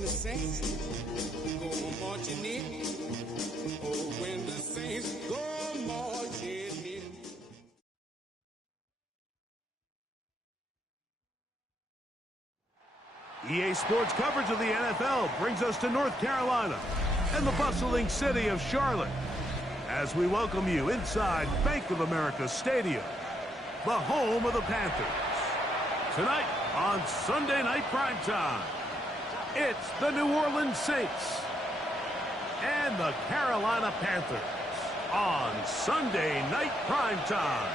when the saints go marching in. Oh, when the saints go marching in. EA Sports coverage of the NFL brings us to North Carolina and the bustling city of Charlotte as we welcome you inside Bank of America Stadium, the home of the Panthers. Tonight on Sunday Night Primetime, it's the New Orleans Saints and the Carolina Panthers on Sunday Night Primetime.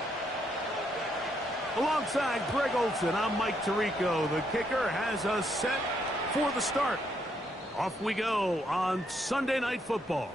Alongside Greg Olson, I'm Mike Tirico. The kicker has us set for the start. Off we go on Sunday Night Football.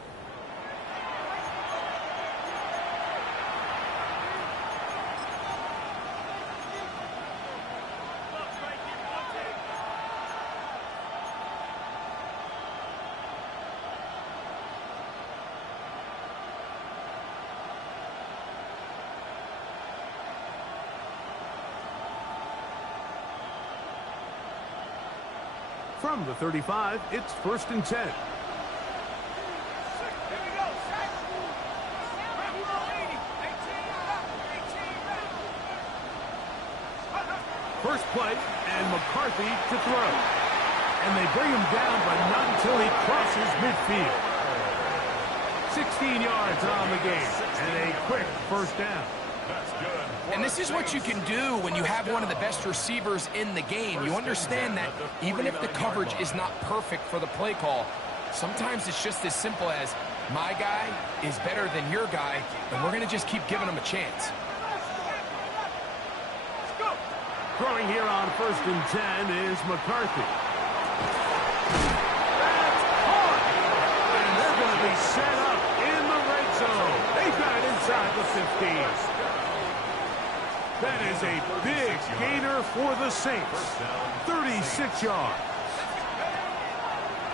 From the 35, it's 1st and 10. First play, and McCarthy to throw. And they bring him down, but not until he crosses midfield. 16 yards on the game, and a quick first down. And this is what you can do when you have one of the best receivers in the game. You understand that even if the coverage is not perfect for the play call, sometimes it's just as simple as, my guy is better than your guy, and we're going to just keep giving him a chance. Throwing here on 1st and 10 is McCarthy. That's caught! And they're going to be set up in the red zone. They've got it inside the 15. That is a big gainer for the Saints. 36 yards.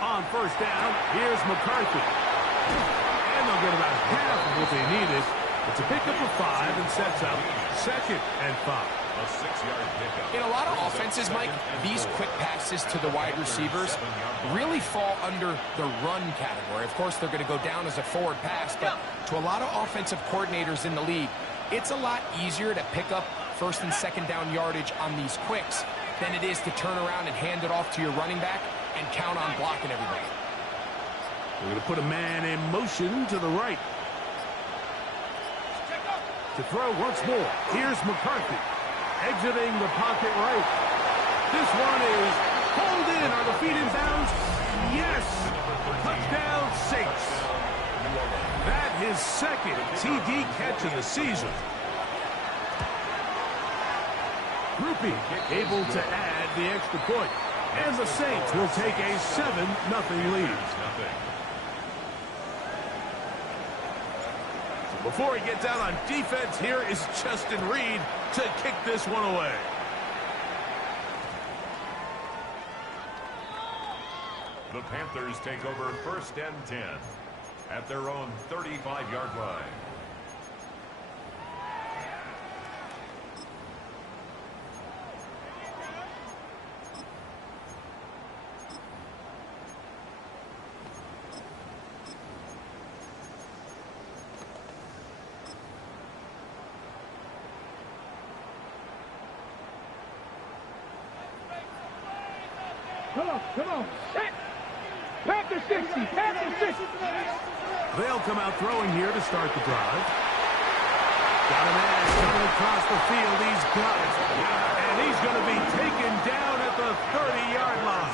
On 1st down, here's McCarthy. And they'll get about half of what they needed. It's a pickup of 5 and sets up 2nd and 5. A 6-yard pickup. In a lot of offenses, Mike, these quick passes to the wide receivers really fall under the run category. Of course, they're going to go down as a forward pass, but to a lot of offensive coordinators in the league, it's a lot easier to pick up 1st and 2nd down yardage on these quicks than it is to turn around and hand it off to your running back and count on blocking everybody. We're going to put a man in motion to the right. To throw once more, here's McCarthy. Exiting the pocket right. This one is pulled in. Are the feet in bounds? Yes! Touchdown, Saints. That his 2nd TD catch of the season. Groupie able to add the extra point. And the Saints will take a 7-0 lead. So before he gets out on defense, here is Justin Reed to kick this one away. The Panthers take over 1st and 10 at their own 35-yard line. Come on. Panther 60, Panther 60. They'll come out throwing here to start the drive. Got a man coming across the field. He's got it. And he's going to be taken down at the 30-yard line.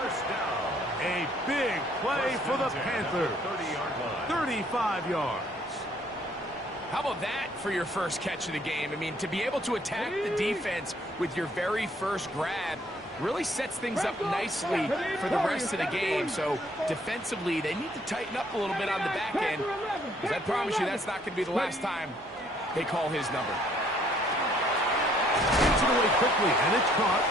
First down. A big play for the Panthers. 30-yard line. 35 yards. How about that for your first catch of the game? I mean, to be able to attack the defense with your very first grab really sets things up nicely for the rest of the game. So defensively, they need to tighten up a little bit on the back end, because I promise you that's not going to be the last time they call his number. Gets it away quickly, and it's caught.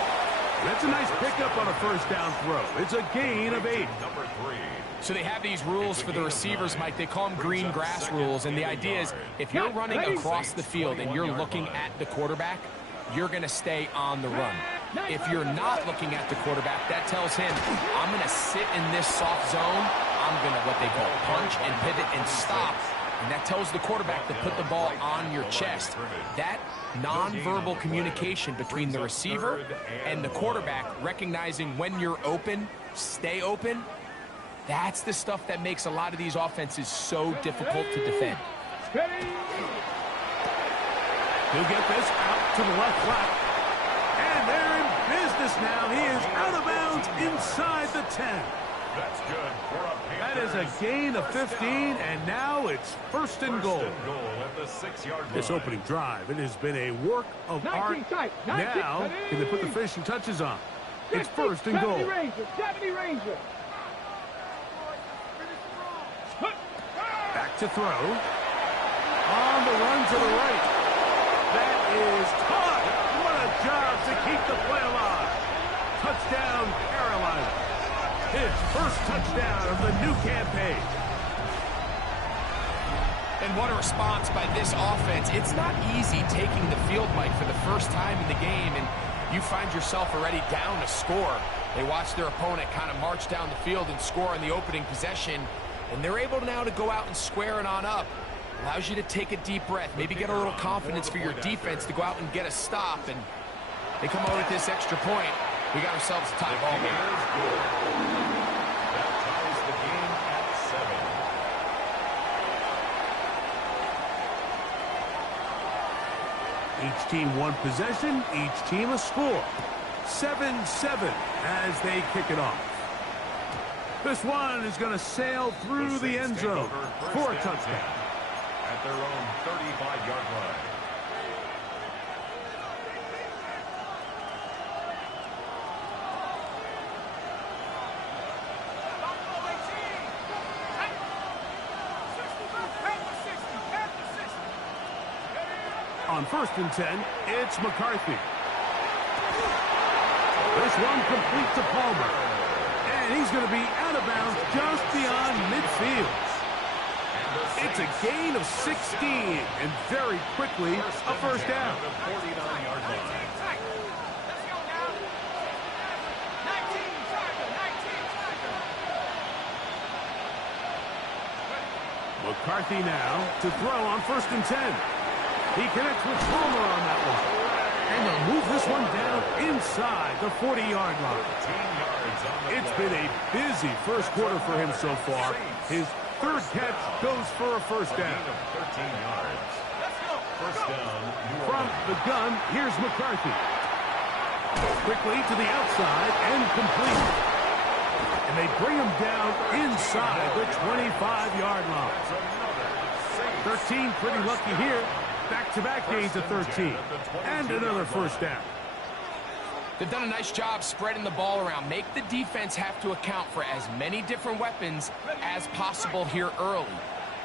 That's a nice pickup on a 1st down throw. It's a gain of 8. Number 3. So they have these rules for the receivers, Mike. They call them green grass rules, and the idea is if you're running across the field and you're looking at the quarterback, you're going to stay on the run. If you're not looking at the quarterback, that tells him, I'm going to sit in this soft zone. I'm going to what they call punch and pivot and stop. And that tells the quarterback to put the ball on your chest. That nonverbal communication between the receiver and the quarterback, recognizing when you're open, stay open, that's the stuff that makes a lot of these offenses so difficult to defend. He'll get this out to the left flat. And they're in business now. He is out of bounds inside the 10. That's good for a Panthers. That is a gain of 15, and now it's first and goal. At the 6-yard line. This opening drive, it has been a work of art. Now, can they put the finishing touches on? It's first and goal. 70 Ranger. Back to throw. On the run to the right. That is caught. What a job to keep the play alive. Touchdown, Carolina. His first touchdown of the new campaign. And what a response by this offense. It's not easy taking the field, Mike, for the first time in the game, and you find yourself already down a score. They watch their opponent kind of march down the field and score on the opening possession, and they're able now to go out and square it on up. Allows you to take a deep breath, maybe get a little confidence for your defense to go out and get a stop, and they come out with this extra point. We got ourselves a tie ball game. That ties the game at 7. Each team one possession, each team a score. 7-7 as they kick it off. This one is going to sail through the end zone for a touchdown. At their own 35-yard line. On first and 10, it's McCarthy. This one complete to Palmer. And he's going to be out of bounds just beyond midfield. It's a gain of 16, and very quickly, a first down. McCarthy now to throw on first and 10. He connects with Palmer on that one. And they'll move this one down inside the 40-yard line. It's been a busy first quarter for him so far. His third catch goes for a first down. 13 yards. First down. From the gun, here's McCarthy. Quickly to the outside and complete. And they bring him down inside the 25-yard line. 13 pretty lucky here. Back-to-back gains of 13. And another first down. They've done a nice job spreading the ball around. Make the defense have to account for as many different weapons as possible here early.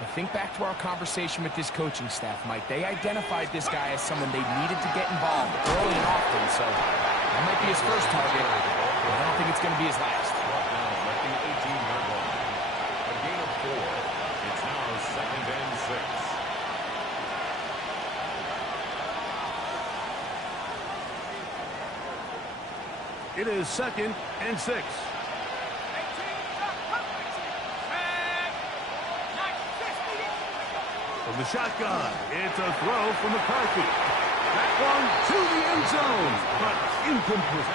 But think back to our conversation with this coaching staff, Mike. They identified this guy as someone they needed to get involved early and often. So that might be his first target, but I don't think it's going to be his last. At the 18-yard line. A gain of 4. It's now second and 6. It is second and 6. From the shotgun, it's a throw from McCarthy. That one to the end zone, but incomplete.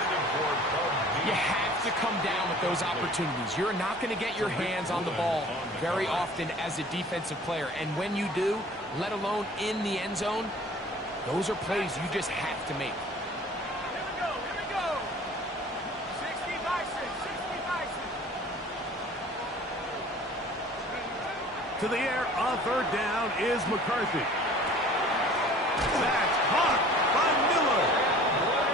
You have to come down with those opportunities. You're not going to get your hands on the ball very often as a defensive player. And when you do, let alone in the end zone, those are plays you just have to make. To the air on third down is McCarthy. That's caught by Miller.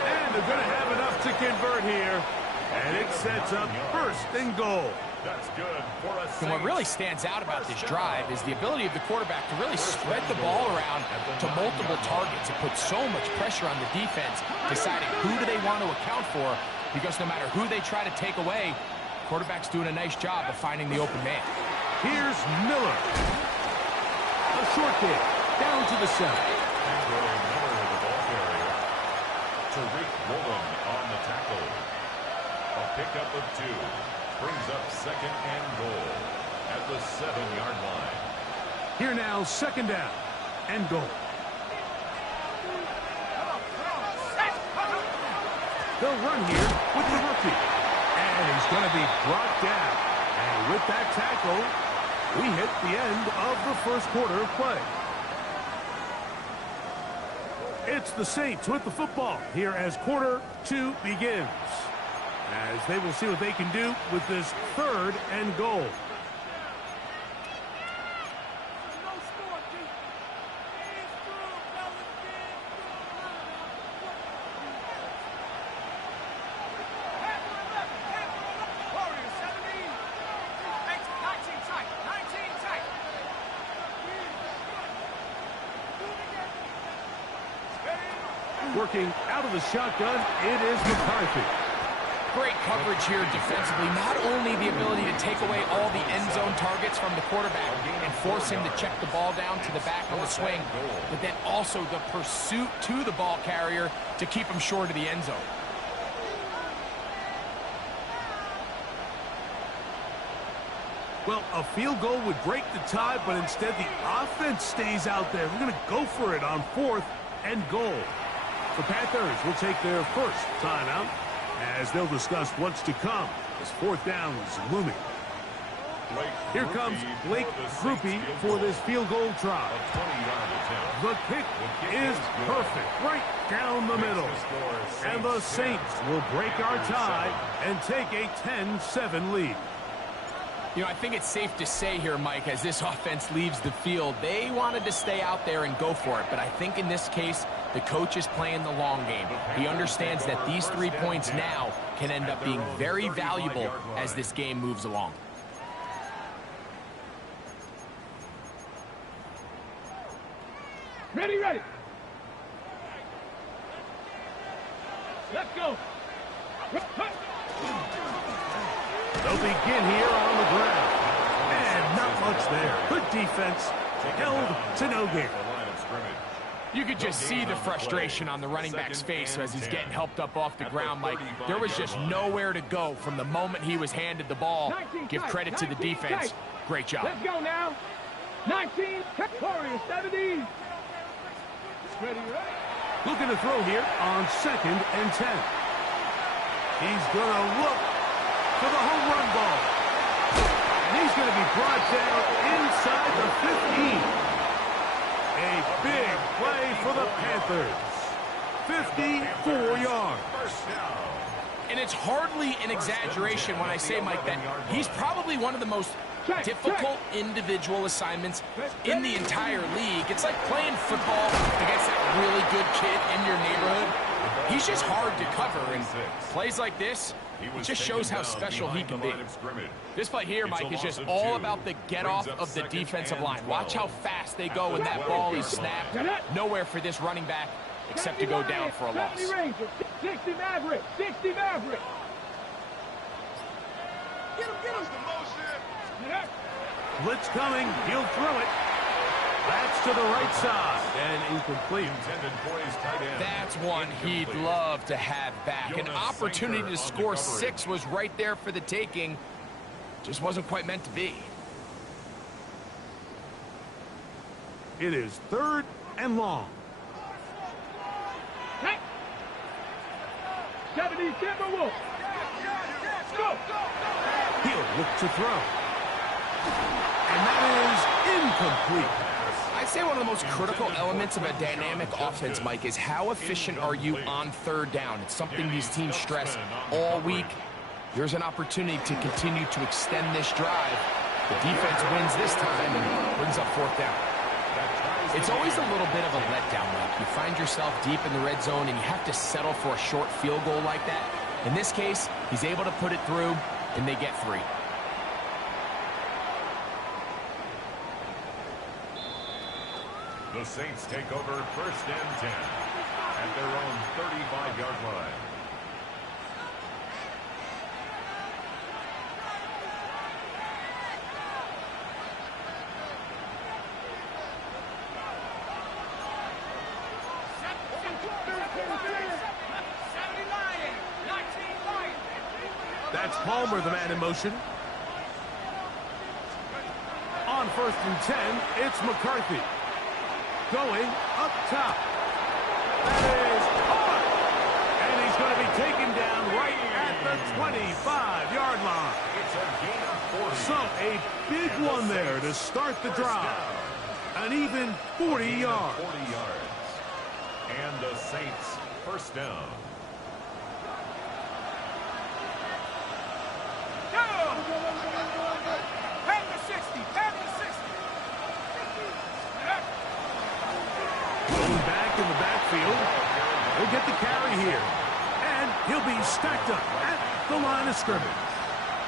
And they're going to have enough to convert here. And it sets up first and goal. That's good for a And what really stands out about this drive is the ability of the quarterback to really spread the ball around to multiple targets. It puts so much pressure on the defense, deciding who do they want to account for, because no matter who they try to take away, the quarterback's doing a nice job of finding the open man. Here's Miller. A short kick down to the center. Tariq Woolen on the tackle. A pickup of 2 brings up second and goal at the 7-yard line. Here now, second down and goal. They'll run here with the rookie. And he's going to be brought down. And with that tackle, we hit the end of the first quarter of play. It's the Saints with the football here as quarter 2 begins. As they will see what they can do with this third and goal. Working out of the shotgun, it is McCarthy. Great coverage here defensively. Not only the ability to take away all the end zone targets from the quarterback and force him to check the ball down to the back on the swing, but then also the pursuit to the ball carrier to keep him short of the end zone. Well, a field goal would break the tie, but instead the offense stays out there. We're going to go for it on 4th and goal. The Panthers will take their first timeout as they'll discuss what's to come as 4th down is looming. Here comes Blake Grupe for this field goal try. The kick is perfect, right down the middle. And the Saints will break our tie and take a 10-7 lead. You know, I think it's safe to say here, Mike, as this offense leaves the field, they wanted to stay out there and go for it. But I think in this case, the coach is playing the long game. He understands that these 3 points now can end up being very valuable as this game moves along. Ready, ready. Let's go. They'll begin here on the ground. And not much there. Good defense. Held to no gain. You could just see the frustration on the running back's face as he's getting helped up off the ground, Mike. There was just nowhere to go from the moment he was handed the ball. Give credit to the defense. Great job. Let's go now. 19, Warriors, 70. Ready, ready. Looking to throw here on 2nd and 10. He's going to look for the home run ball. And he's going to be brought down inside the 15. A big play for the Panthers. 54 yards. And it's hardly an exaggeration when I say, Mike, that he's probably one of the most difficult individual assignments in the entire league. It's like playing football against that really good kid in your neighborhood. He's just hard to cover, and plays like this, it just shows how special he can be. This play here, Mike, is just all about the get-off of the defensive line. Watch how fast they go when that ball is snapped. Nowhere for this running back except to go down for a loss. 60 Maverick, 60 Maverick. Get him. Blitz coming. He'll throw it. That's to the right side and incomplete. That's one he'd love to have back. An opportunity to score 6 was right there for the taking. Just wasn't quite meant to be. It is 3rd and long. 70 Timberwolves. Go. He'll look to throw. And that is incomplete. I'd say one of the most critical elements of a dynamic offense, Mike, is how efficient are you on 3rd down. It's something these teams stress all week. Here's an opportunity to continue to extend this drive. The defense wins this time and brings up 4th down. It's always a little bit of a letdown, Mike. You find yourself deep in the red zone and you have to settle for a short field goal like that. In this case, he's able to put it through, and they get 3. The Saints take over 1st and 10 at their own 35-yard line. That's Palmer, the man in motion. On 1st and 10, it's McCarthy. Going up top. That is caught. And he's going to be taken down right at the 25-yard line. It's a gain of 40. So a big one there to start the drive. An even 40 yards. 40 yards. And the Saints first down. Going back in the backfield. He'll get the carry here. And he'll be stacked up at the line of scrimmage.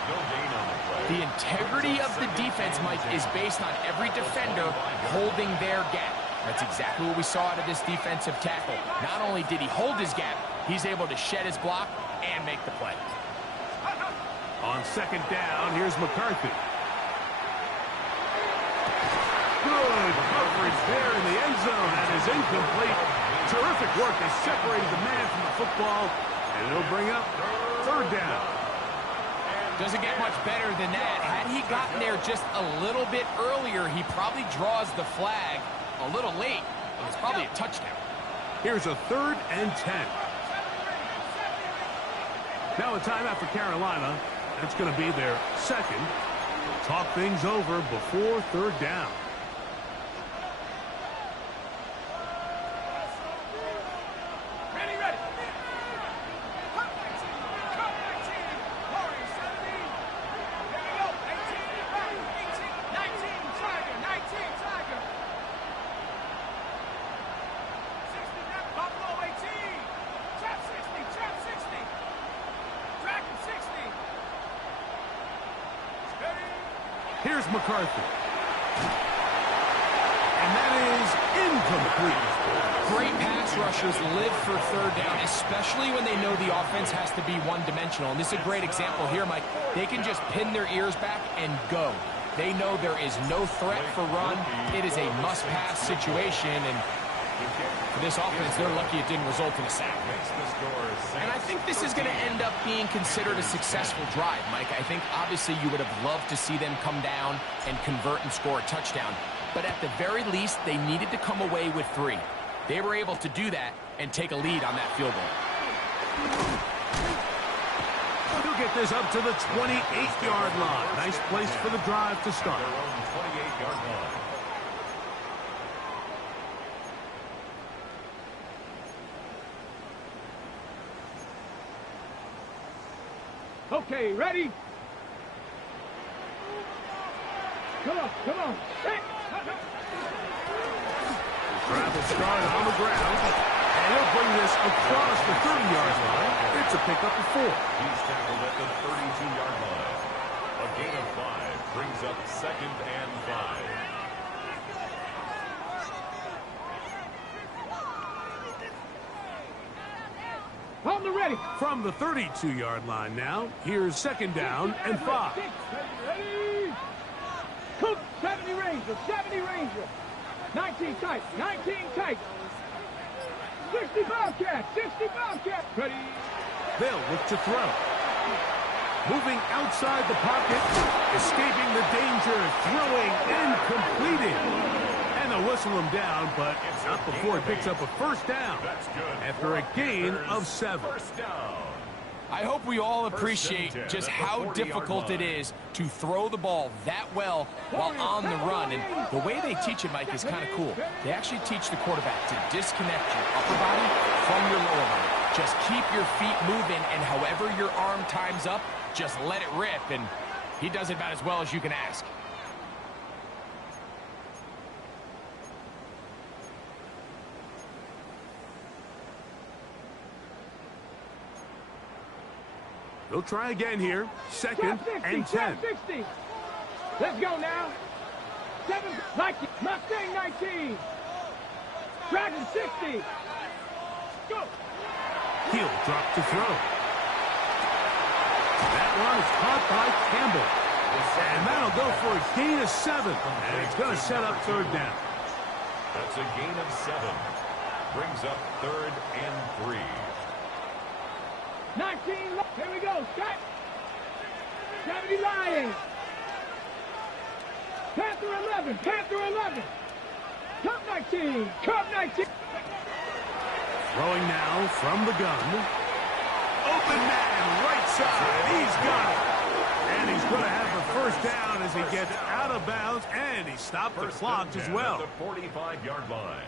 No gain on the play. The integrity of the defense, Mike, is based on every defender holding their gap. That's exactly what we saw out of this defensive tackle. Not only did he hold his gap, he's able to shed his block and make the play. On 2nd down, here's McCarthy. Good coverage there in the end zone. That is incomplete. Terrific work has separated the man from the football, and it'll bring up 3rd down. Doesn't get much better than that. Had he gotten there just a little bit earlier, he probably draws the flag a little late. It's probably a touchdown. Here's a 3rd and 10. Now a timeout for Carolina. That's going to be their 2nd. Talk things over before 3rd down. Here's McCarthy. And that is incomplete. Great pass rushers live for 3rd down, especially when they know the offense has to be one-dimensional. And this is a great example here, Mike. They can just pin their ears back and go. They know there is no threat for run. It is a must-pass situation, and for this offense, they're lucky it didn't result in a sack. And I think this is going to end up being considered a successful drive, Mike. I think obviously you would have loved to see them come down and convert and score a touchdown. But at the very least, they needed to come away with 3. They were able to do that and take a lead on that field goal. He'll get this up to the 28-yard line. Nice place for the drive to start. Their own 28-yard line. Okay, ready? Come on, come on. Hey. Travel started on the ground, and he'll bring this across the 30-yard line. It's a pickup of 4. He's tackled at the 32-yard line. A gain of 5 brings up 2nd and 5. On the ready. From the 32-yard line now, here's 2nd down and 5. Ready. Cook, 70 Ranger, 70 Ranger. 19 tight, 19 tight. 60 Bobcat, 60 Bobcat. Ready. They'll look to throw. Moving outside the pocket, escaping the danger, throwing and completing. And they'll whistle him down, but not before he picks up a 1st down after a gain of 7. First down. I hope we all appreciate just how difficult it is to throw the ball that well while on the run. And the way they teach it, Mike, is kind of cool. They actually teach the quarterback to disconnect your upper body from your lower body. Just keep your feet moving, and however your arm times up, just let it rip. And he does it about as well as you can ask. They'll try again here. 2nd and 10. 60. Let's go now. 7, like it. Mustang 19. Dragon 60. Go. He'll drop to throw. That one is caught by Campbell. And that'll go for a gain of 7. And it's going to set up 3rd down. That's a gain of 7. Brings up 3rd and 3. 19, here we go, Scott. 70 Lions. Panther 11. Panther 11. Cup 19. Cup 19. Throwing now from the gun. Open man, right side. He's got it. And he's going to have the first down as he gets out of bounds, and he stopped the clock as well. At the 45-yard line.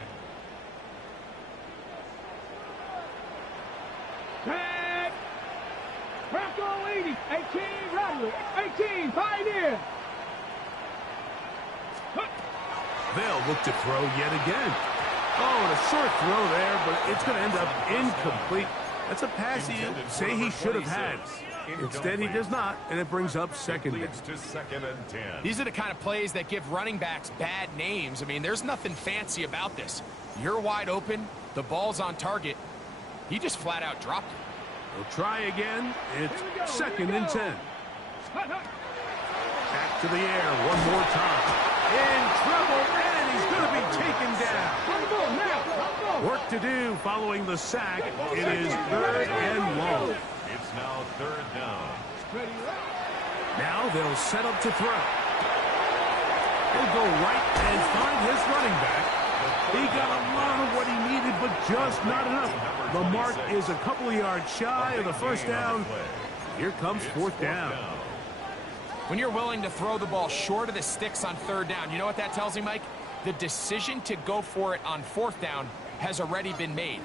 Tag. Bronco 80. 18 Rattler. 18 Pioneer. They'll look to throw yet again. Oh, and a short throw there, but it's going to end up incomplete. That's a pass he say he should have had. Instead, he does not, and it brings up second down. Leads to 2nd and 10. These are the kind of plays that give running backs bad names. I mean, there's nothing fancy about this. You're wide open. The ball's on target. He just flat out dropped it. They'll try again. It's 2nd and 10. Back to the air one more time. In trouble, and he's going to be taken down. Work to do following the sack. It is 3rd and long. It's now 3rd down. Now they'll set up to throw. He'll go right and find his running back. He got a lot of what he needed, but just not enough. The mark is a couple of yards shy of the first down. Here comes 4th down. When you're willing to throw the ball short of the sticks on 3rd down, you know what that tells me, Mike? The decision to go for it on 4th down has already been made.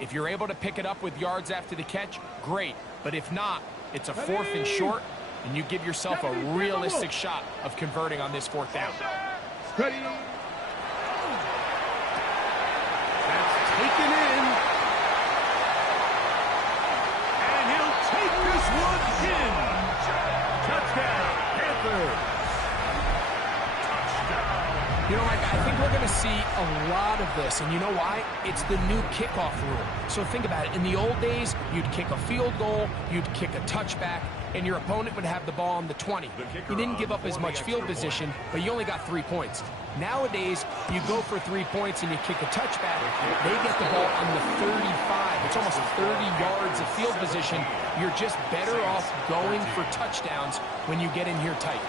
If you're able to pick it up with yards after the catch, great. But if not, it's a 4th and short, and you give yourself a realistic shot of converting on this 4th down. Ready. That's taken in. And he'll take this one in. Touchdown, Panthers. You know, Mike, I think we're going to see a lot of this, and you know why? It's the new kickoff rule. So think about it. In the old days, you'd kick a field goal, you'd kick a touchback, and your opponent would have the ball on the 20. You didn't give up as much field position, but you only got 3 points. Nowadays, you go for 3 points and you kick a touchback. They get the ball on the 35. It's almost 30 yards of field position. You're just better off going for touchdowns when you get in here tight.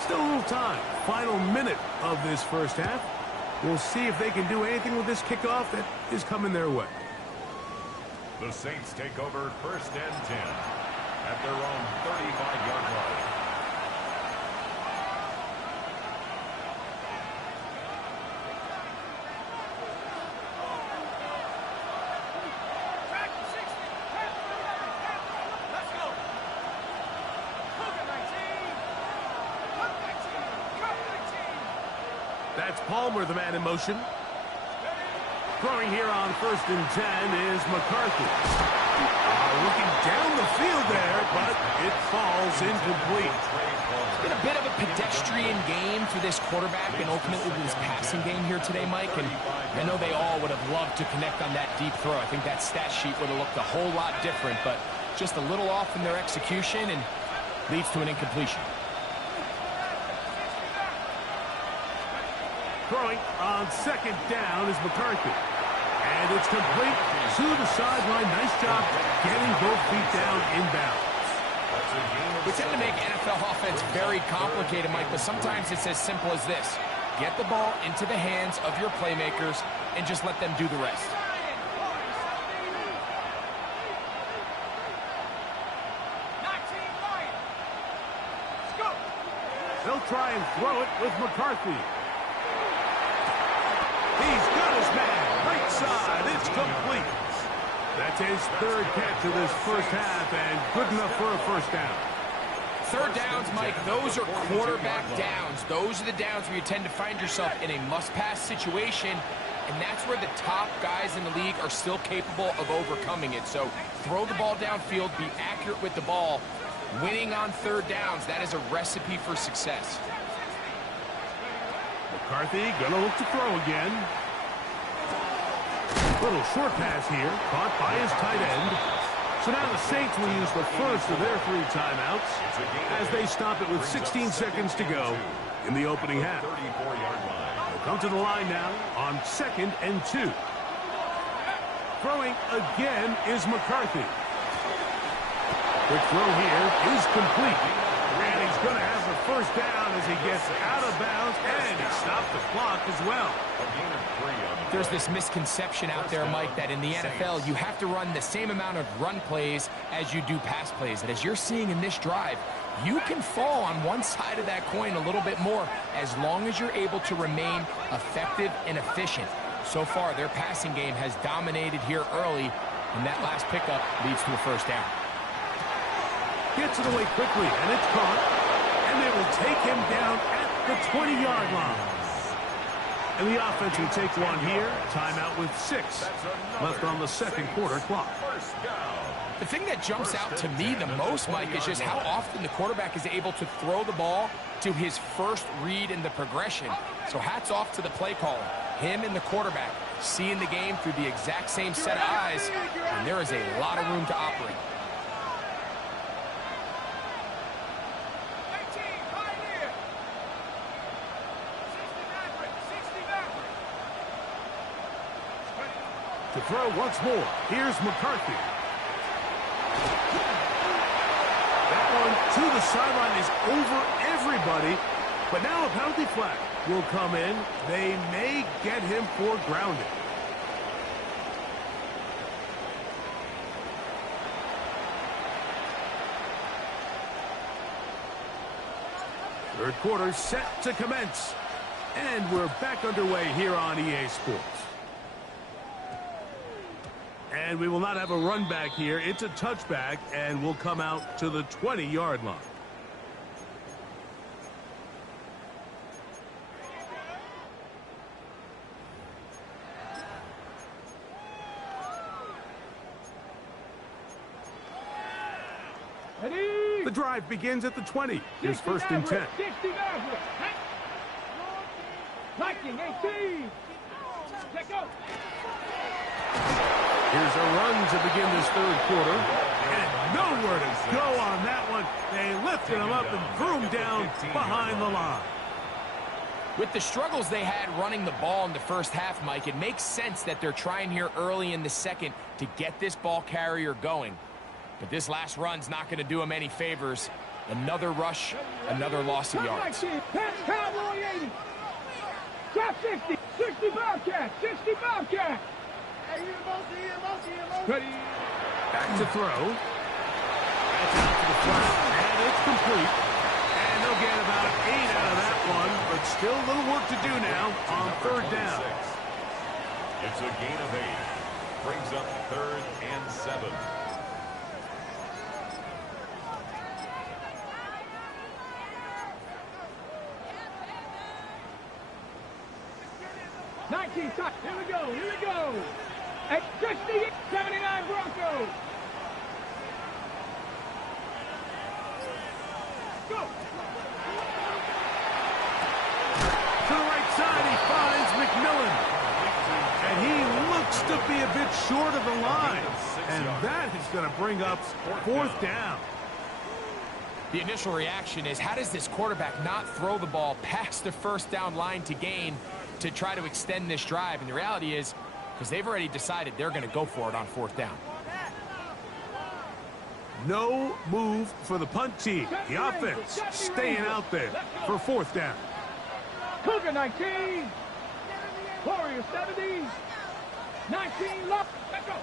Still a little time. Final minute of this first half. We'll see if they can do anything with this kickoff that is coming their way. The Saints take over 1st and 10 at their own 35-yard line. That's Palmer, the man in motion. Throwing here on 1st and 10 is McCarthy. Looking down the field there, but it falls incomplete. It's been a bit of a pedestrian game for this quarterback and ultimately this passing game here today, Mike. And I know they all would have loved to connect on that deep throw. I think that stat sheet would have looked a whole lot different, but just a little off in their execution and leads to an incompletion. Throwing on 2nd down is McCarthy. And it's complete to the sideline. Nice job getting both feet down inbounds. We tend to make NFL offense very complicated, Mike, but sometimes it's as simple as this. Get the ball into the hands of your playmakers and just let them do the rest. They'll try and throw it with McCarthy. He's got his man. Right side. It's complete. That's his 3rd catch of this first half, and good enough for a first down. 3rd downs, Mike, those are quarterback downs. Those are the downs where you tend to find yourself in a must-pass situation, and that's where the top guys in the league are still capable of overcoming it. So throw the ball downfield, be accurate with the ball. Winning on 3rd downs, that is a recipe for success. McCarthy gonna look to throw again. Little short pass here, caught by his tight end. So now the Saints will use the first of their 3 timeouts as they stop it with 16 seconds to go in the opening half. 34-yard line. They'll come to the line now on 2nd and 2. Throwing again is McCarthy. Quick throw here is complete. And he's going to have the first down as he gets out of bounds, and he stopped the clock as well. There's this misconception out there, Mike, that in the NFL, you have to run the same amount of run plays as you do pass plays. And as you're seeing in this drive, you can fall on one side of that coin a little bit more as long as you're able to remain effective and efficient. So far, their passing game has dominated here early, and that last pickup leads to a first down. Gets it away quickly, and it's caught. And they will take him down at the 20-yard line. And the offense will take one here. Timeout with 6 left on the second quarter clock. The thing that jumps out to me the most, Mike, is just how often the quarterback is able to throw the ball to his first read in the progression. So hats off to the play caller. Him and the quarterback seeing the game through the exact same set of eyes, and there is a lot of room to operate. To throw once more, here's McCarthy. That one to the sideline is over everybody, but now a penalty flag will come in. They may get him for grounding. Third quarter set to commence, and we're back underway here on EA Sports. And we will not have a run back here. It's a touchback, and we'll come out to the 20-yard line. Ready? The drive begins at the 20. Here's first and 10. 60 Maverick. Lightning 18. Check out. Here's a run to begin this third quarter. And nowhere to go on that one. They lifted him up and threw him down behind the line. With the struggles they had running the ball in the first half, Mike, it makes sense that they're trying here early in the second to get this ball carrier going. But this last run's not going to do him any favors. Another rush, another loss of yards. Pass Cowboy 80. Drop 60. 60 Bobcat. 60 Bobcat. Ready? Back to throw. That's out to the flat, and it's complete. And they'll get about 8 out of that one, but still a little work to do now on third down. It's a gain of 8. Brings up 3rd and 7. Here we go. Here we go. At 60, 79 Broncos. Go. To the right side, he finds McMillan. And he looks to be a bit short of the line. And that is going to bring up 4th down. The initial reaction is, how does this quarterback not throw the ball past the first down line to gain to try to extend this drive? And the reality is, because they've already decided they're going to go for it on 4th down. No move for the punt team. The offense staying out there for 4th down. Cougar 19. Warriors 70. 19 left. Let's go.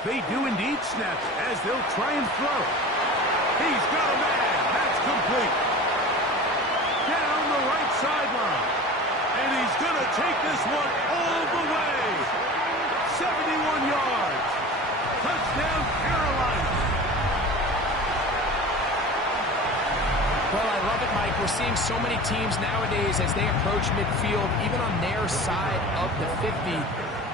They do indeed snap as they'll try and throw. He's got a man. That's complete. Down the right sideline. And he's going to take this one all the way. 71 yards. Touchdown, Carolina. Well, I love it, Mike. We're seeing so many teams nowadays as they approach midfield, even on their side of the 50,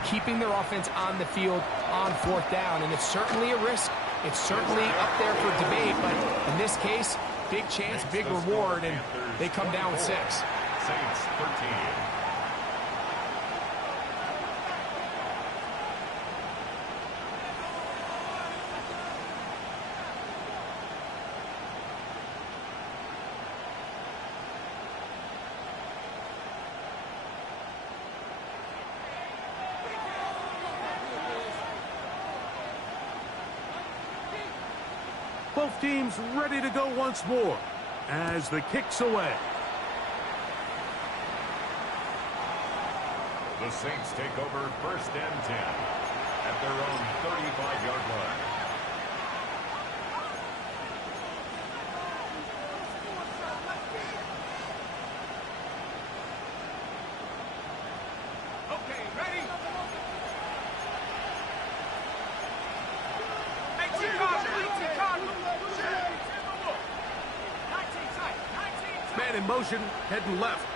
keeping their offense on the field on 4th down. And it's certainly a risk. It's certainly up there for debate, but in this case, big chance, big reward, and they come down with 6. Saints 13. Both teams ready to go once more as the kick's away. The Saints take over 1st and 10 at their own 35-yard line. Okay, ready? 19 Cardinals. Man in motion, heading left.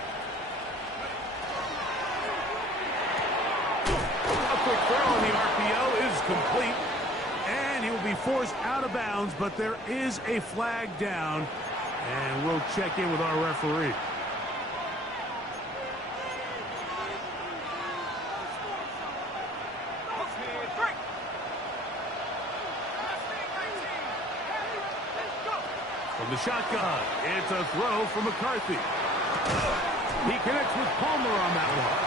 A quick throw on the RPO is complete. And he will be forced out of bounds, but there is a flag down. And we'll check in with our referee. From the shotgun, it's a throw from McCarthy. He connects with Palmer on that one.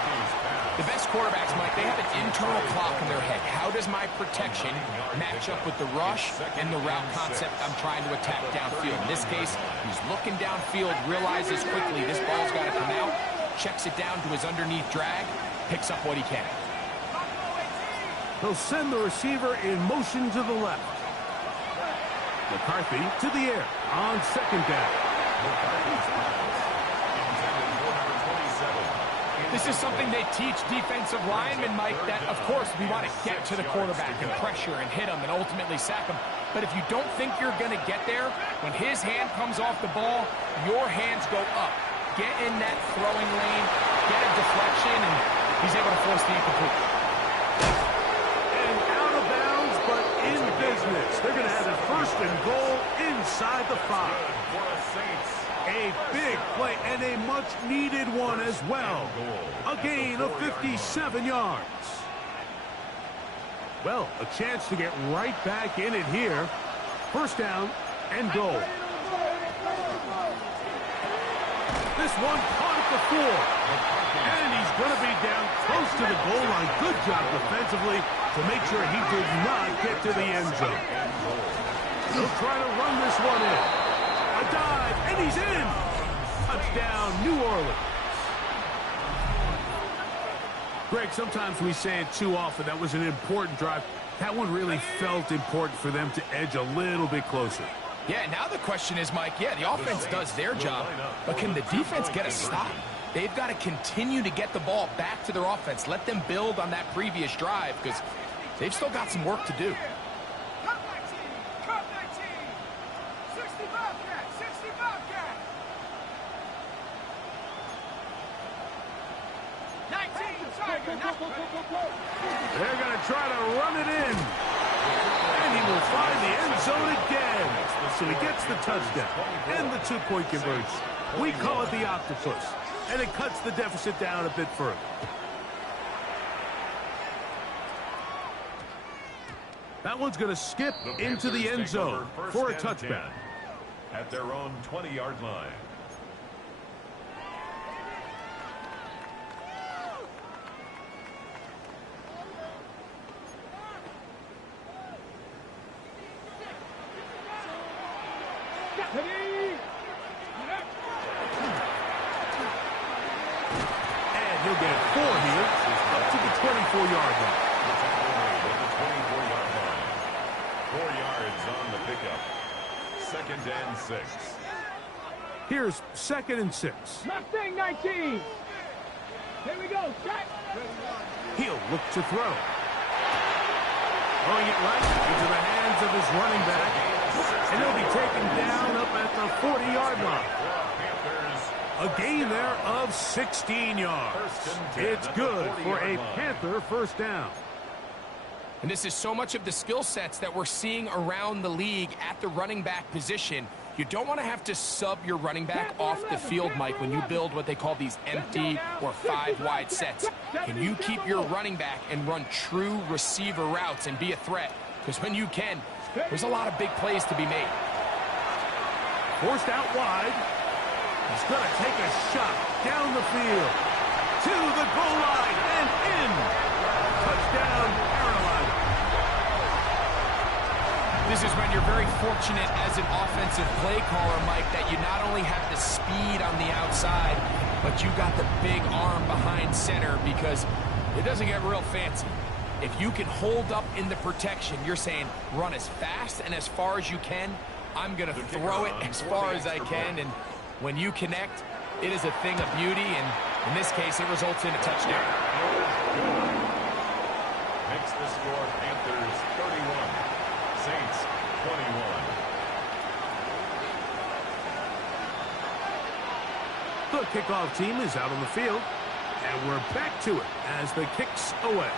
The best quarterbacks, Mike, they have an internal clock in their head. How does my protection match up with the rush and the route concept I'm trying to attack downfield? In this case, he's looking downfield, realizes quickly this ball's got to come out, checks it down to his underneath drag, picks up what he can. He'll send the receiver in motion to the left. McCarthy to the air on 2nd down. This is something they teach defensive linemen, Mike, that, of course, we want to get to the quarterback and pressure and hit him and ultimately sack him. But if you don't think you're going to get there, when his hand comes off the ball, your hands go up. Get in that throwing lane, get a deflection, and he's able to force the incomplete. And out of bounds, but in business. They're going to have it 1st and goal inside the 5. A big play and a much-needed one as well. A gain of 57 yards. Well, a chance to get right back in it here. 1st down and goal. This one caught at the 4. And he's going to be down close to the goal line. Good job defensively to make sure he did not get to the end zone. He'll try to run this one in. A dive, and he's in. Touchdown, New Orleans. Greg, sometimes we say it too often. That was an important drive. That one really felt important for them to edge a little bit closer. Yeah, now the question is, Mike, yeah, the offense does their job, but can the defense get a stop? They've got to continue to get the ball back to their offense. Let them build on that previous drive because they've still got some work to do. They're going to try to run it in. And he will find the end zone again. So he gets the touchdown and the 2-point conversion. We call it the octopus. And it cuts the deficit down a bit further. That one's going to skip into the end zone for a touchback. At their own 20-yard line. And he'll get 4 here, up to the 24-yard line. 4 yards on the pickup. 2nd and 6. Here's 2nd and 6. Mustang 19. Here we go. Set. He'll look to throw. Throwing it right into the hands of his running back. And he'll be taken down up at the 40-yard line. A gain there of 16 yards. It's good for a Panther 1st down. And this is so much of the skill sets that we're seeing around the league at the running back position. You don't want to have to sub your running back off the field, Mike, when you build what they call these empty or 5-wide sets. Can you keep your running back and run true receiver routes and be a threat? Because when you can, there's a lot of big plays to be made. Forced out wide. He's going to take a shot down the field. To the goal line and in. Touchdown, Carolina. This is when you're very fortunate as an offensive play caller, Mike, that you not only have the speed on the outside, but you got the big arm behind center, because it doesn't get real fancy. If you can hold up in the protection, you're saying run as fast and as far as you can. I'm going to throw it as far as I can, and when you connect, it is a thing of beauty, and in this case, it results in a touchdown. Makes the score Panthers 31, Saints 21. The kickoff team is out on the field, and we're back to it as the kick's away.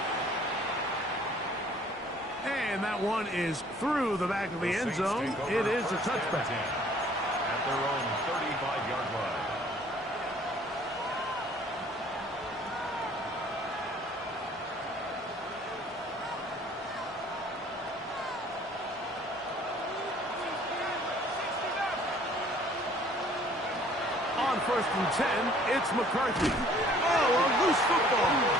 And that one is through the back of the end zone. It is a touchback. At their own 35-yard line. On 1st and 10, it's McCarthy. Oh, a loose football.